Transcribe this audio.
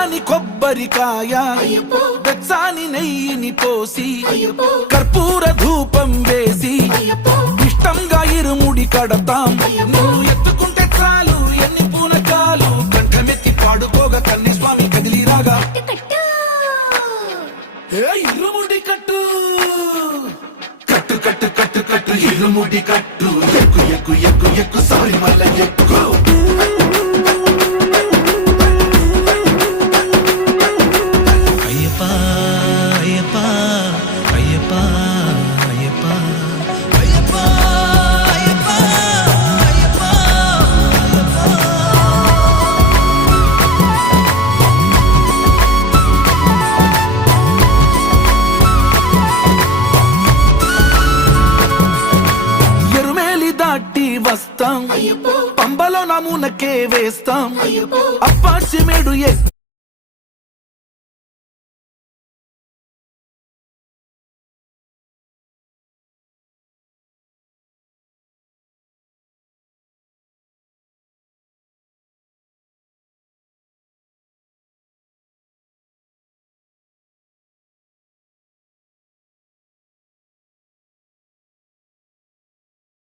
పచ్చాని కొబ్బరికాయ వెచ్చాని నెయ్యిని పోసి కర్పూర ధూపం వేసి ఇష్టంగా ఇరుముడి కడతాం. నువ్వు ఎత్తుకుంటే చాలు ఎన్ని పూనకాలు కంఠమెత్తి పాడుకోగా కన్యస్వామి కదిలిరాగా ఇరుముడి కట్టు కట్టు కట్టు కట్టు కట్టు ఇరుముడి కట్టు ఎక్కు ఎక్కు ఎక్కు ఎక్కు సారి మల్ల ఎక్కు. వస్తాం పంబలో నమూనకే వేస్తాం అప్పాచి మేడు